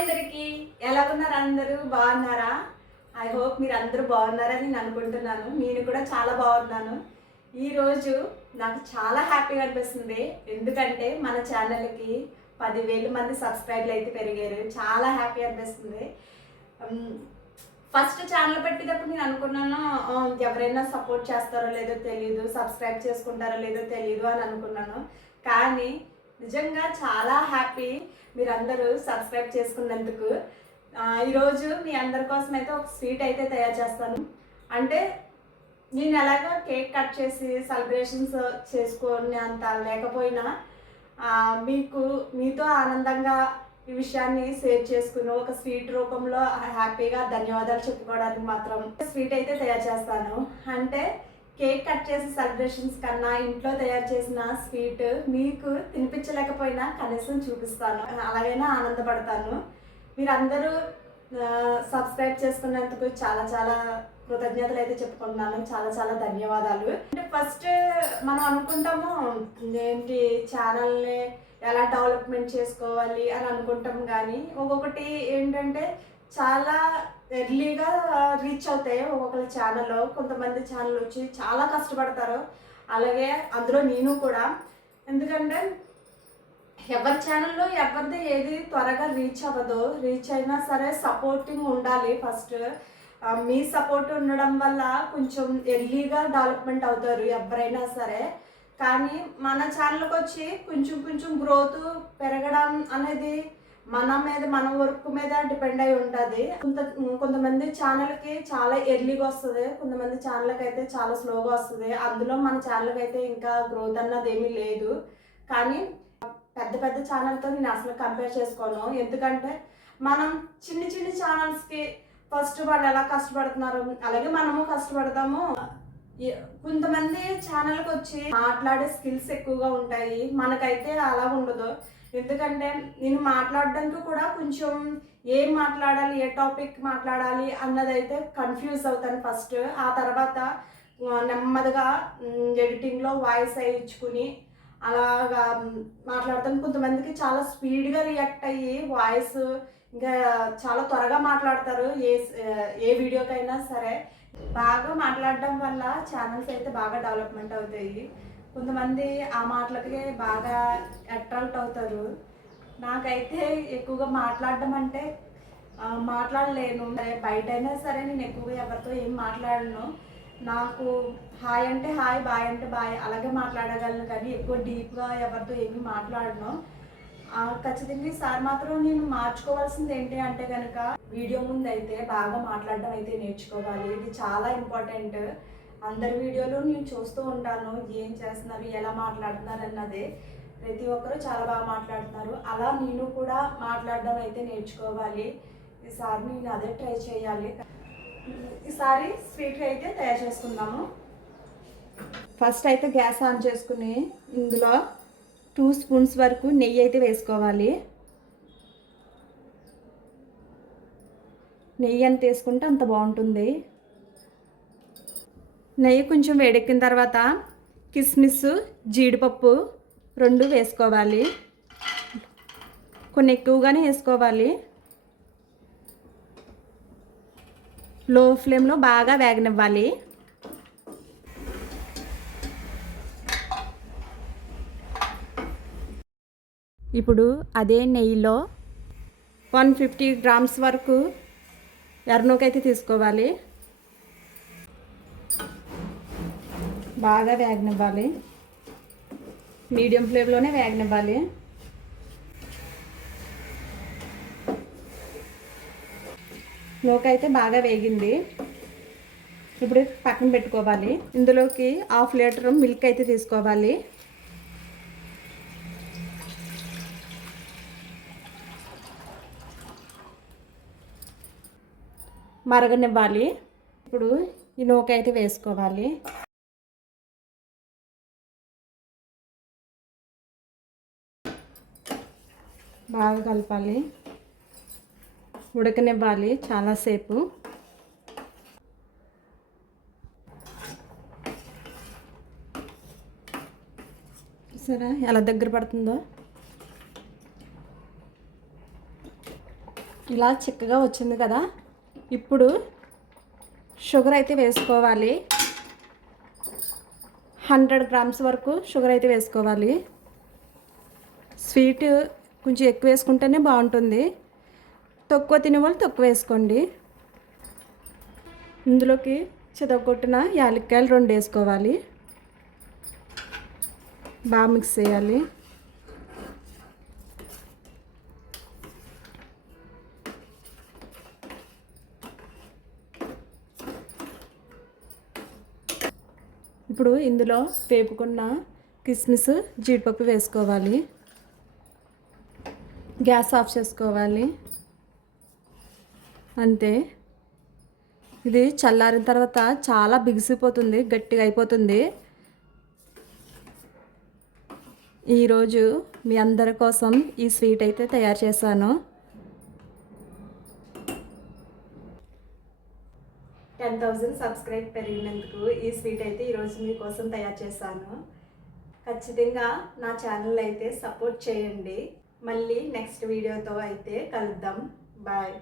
అందరికి. ఎలా ఉన్నారు అందరూ? బాగున్నారా? ఐ హోప్ మీరు అందరూ బాగున్నారని నేను అనుకుంటున్నాను. నేను కూడా చాలా బాగున్నాను. ఈరోజు నాకు చాలా హ్యాపీగా అనిపిస్తుంది. ఎందుకంటే మన ఛానల్కి పదివేలు మంది సబ్స్క్రైబర్లు అయితే పెరిగారు. చాలా హ్యాపీ అనిపిస్తుంది. ఫస్ట్ ఛానల్ పెట్టేటప్పుడు నేను అనుకున్నాను ఎవరైనా సపోర్ట్ చేస్తారో లేదో తెలియదు సబ్స్క్రైబ్ చేసుకుంటారో లేదో తెలియదు అని అనుకున్నాను. కానీ నిజంగా చాలా హ్యాపీ మీరందరూ సబ్స్క్రైబ్ చేసుకున్నందుకు. ఈరోజు మీ అందరి కోసం అయితే ఒక స్వీట్ అయితే తయారు చేస్తాను. అంటే నేను ఎలాగో కేక్ కట్ చేసి సెలబ్రేషన్స్ చేసుకునే అంత లేకపోయినా మీకు మీతో ఆనందంగా ఈ విషయాన్ని షేర్ చేసుకుని ఒక స్వీట్ రూపంలో హ్యాపీగా ధన్యవాదాలు చెప్పుకోవడానికి మాత్రం స్వీట్ అయితే తయారు చేస్తాను. అంటే కేక్ కట్ చేసే సెలబ్రేషన్స్ కన్నా ఇంట్లో తయారు చేసిన స్వీట్ మీకు తినిపించలేకపోయినా కనీసం చూపిస్తాను. అలాగైనా ఆనందపడతాను. మీరందరూ సబ్స్క్రైబ్ చేసుకున్నందుకు చాలా చాలా కృతజ్ఞతలు అయితే చెప్పుకుంటున్నాను. చాలా చాలా ధన్యవాదాలు. అంటే ఫస్ట్ మనం అనుకుంటాము ఏంటి ఛానల్ని ఎలా డెవలప్మెంట్ చేసుకోవాలి అని అనుకుంటాం కానీ ఒక్కొక్కటి ఏంటంటే చాలా ఎర్లీగా రీచ్ అవుతాయి ఒక్కొక్కరి ఛానల్ కొంతమంది ఛానల్ వచ్చి చాలా కష్టపడతారు. అలాగే అందులో నేను కూడా. ఎందుకంటే ఎవరి ఛానల్లో ఎవరిది ఏది త్వరగా రీచ్ అవ్వదు. రీచ్ అయినా సరే సపోర్టింగ్ ఉండాలి ఫస్ట్ మీ సపోర్ట్ ఉండడం వల్ల కొంచెం ఎర్లీగా డెవలప్మెంట్ అవుతారు ఎవరైనా సరే. కానీ మన ఛానల్కి వచ్చి కొంచెం కొంచెం గ్రోత్ పెరగడం అనేది మన మీద మన వర్క్ మీద డిపెండ్ అయి ఉంటుంది. కొంత కొంతమంది ఛానల్కి చాలా ఎర్లీగా వస్తుంది కొంతమంది ఛానల్కి అయితే చాలా స్లోగా వస్తుంది. అందులో మన ఛానల్కి అయితే ఇంకా గ్రోత్ అన్నది ఏమీ లేదు. కానీ పెద్ద పెద్ద ఛానల్తో నేను అసలు కంపేర్ చేసుకోను. ఎందుకంటే మనం చిన్న చిన్న ఛానల్స్కి ఫస్ట్ వాళ్ళు ఎలా కష్టపడుతున్నారు? అలాగే మనము కష్టపడతాము. కొంతమంది ఛానల్కి వచ్చి మాట్లాడే స్కిల్స్ ఎక్కువగా ఉంటాయి. మనకైతే అలా ఉండదు. ఎందుకంటే నేను మాట్లాడడానికి కూడా కొంచెం ఏం మాట్లాడాలి ఏ టాపిక్ మాట్లాడాలి అన్నదైతే కన్ఫ్యూజ్ అవుతాను ఫస్ట్ ఆ తర్వాత నెమ్మదిగా ఎడిటింగ్లో వాయిస్ వేయించుకుని అలాగా మాట్లాడతాను. కొంతమందికి చాలా స్పీడ్గా రియాక్ట్ అయ్యి వాయిస్ ఇంకా చాలా త్వరగా మాట్లాడతారు. ఏ ఏ వీడియోకైనా సరే. బాగా మాట్లాడడం వల్ల ఛానల్స్ అయితే బాగా డెవలప్మెంట్ అవుతాయి. కొంతమంది ఆ మాటలకి బాగా అట్రాక్ట్ అవుతారు. నాకైతే ఎక్కువగా మాట్లాడడం అంటే మాట్లాడలేను. బయట అయినా సరే నేను ఎక్కువగా ఎవరితో ఏం మాట్లాడను. నాకు హాయ్ అంటే హాయ్ బాయ్ అంటే బాయ్ అలాగే మాట్లాడగలను కానీ ఎక్కువ డీప్గా ఎవరితో ఏమీ మాట్లాడను. ఖచ్చితంగా ఈసారి మాత్రం నేను మార్చుకోవాల్సింది ఏంటి అంటే కనుక వీడియో ముందు అయితే బాగా మాట్లాడడం అయితే నేర్చుకోవాలి. ఇది చాలా ఇంపార్టెంట్. అందరి వీడియోలు నేను చూస్తూ ఉంటాను ఏం చేస్తున్నారు ఎలా మాట్లాడుతున్నారు అన్నదే ప్రతి ఒక్కరూ చాలా బాగా మాట్లాడుతున్నారు. అలా నేను కూడా మాట్లాడడం అయితే నేర్చుకోవాలి. ఈసారి నేను అదే ట్రై చేయాలి. ఈసారి స్వీట్ అయితే తయారు చేసుకుందాము. ఫస్ట్ అయితే గ్యాస్ ఆన్ చేసుకుని ఇందులో టూ స్పూన్స్ వరకు నెయ్యి అయితే వేసుకోవాలి. నెయ్యి ఎంత వేసుకుంటే అంత బాగుంటుంది. నెయ్యి కొంచెం వేడెక్కిన తర్వాత కిస్మిస్ జీడిపప్పు రెండు వేసుకోవాలి. కొన్ని ఎక్కువగానే వేసుకోవాలి. లో ఫ్లేమ్లో బాగా వేగనివ్వాలి. ఇప్పుడు అదే నెయ్యిలో వన్ ఫిఫ్టీ గ్రామ్స్ వరకు ఎర్నూకైతే తీసుకోవాలి. బాగా వేగనివ్వాలి. మీడియం ఫ్లేమ్లోనే వేగనివ్వాలి. నూక అయితే బాగా వేగింది. ఇప్పుడు పక్కన పెట్టుకోవాలి. ఇందులోకి హాఫ్ లీటర్ మిల్క్ అయితే తీసుకోవాలి. మరగనివ్వాలి. ఇప్పుడు ఈ నూక అయితే వేసుకోవాలి. బాగా కలపాలి. ఉడకనివ్వాలి చాలాసేపు సరే ఎలా దగ్గర పడుతుందో? ఇలా చిక్కగా వచ్చింది కదా. ఇప్పుడు షుగర్ అయితే వేసుకోవాలి. హండ్రెడ్ గ్రామ్స్ వరకు షుగర్ అయితే వేసుకోవాలి. స్వీట్ కొంచెం ఎక్కువ వేసుకుంటేనే బాగుంటుంది. తక్కువ తినే వాళ్ళు తక్కువ వేసుకోండి. ఇందులోకి చితగొట్టిన యాలక్కాయలు రెండు వేసుకోవాలి. బాగా మిక్స్ చేయాలి. ఇప్పుడు ఇందులో వేపుకున్న కిస్మిస్ జీడిపప్పు వేసుకోవాలి. గ్యాస్ ఆఫ్ చేసుకోవాలి. అంతే. ఇది చల్లారిన తర్వాత చాలా బిగిసిపోతుంది గట్టిగా అయిపోతుంది. ఈరోజు మీ అందరి కోసం ఈ స్వీట్ అయితే తయారు చేశాను. టెన్ థౌజండ్ సబ్స్క్రైబ్ పెరిగినందుకు ఈ స్వీట్ అయితే ఈరోజు మీకోసం తయారు చేశాను. ఖచ్చితంగా నా ఛానల్ అయితే సపోర్ట్ చేయండి. మళ్ళీ నెక్స్ట్ వీడియోతో అయితే కలుద్దాం. బాయ్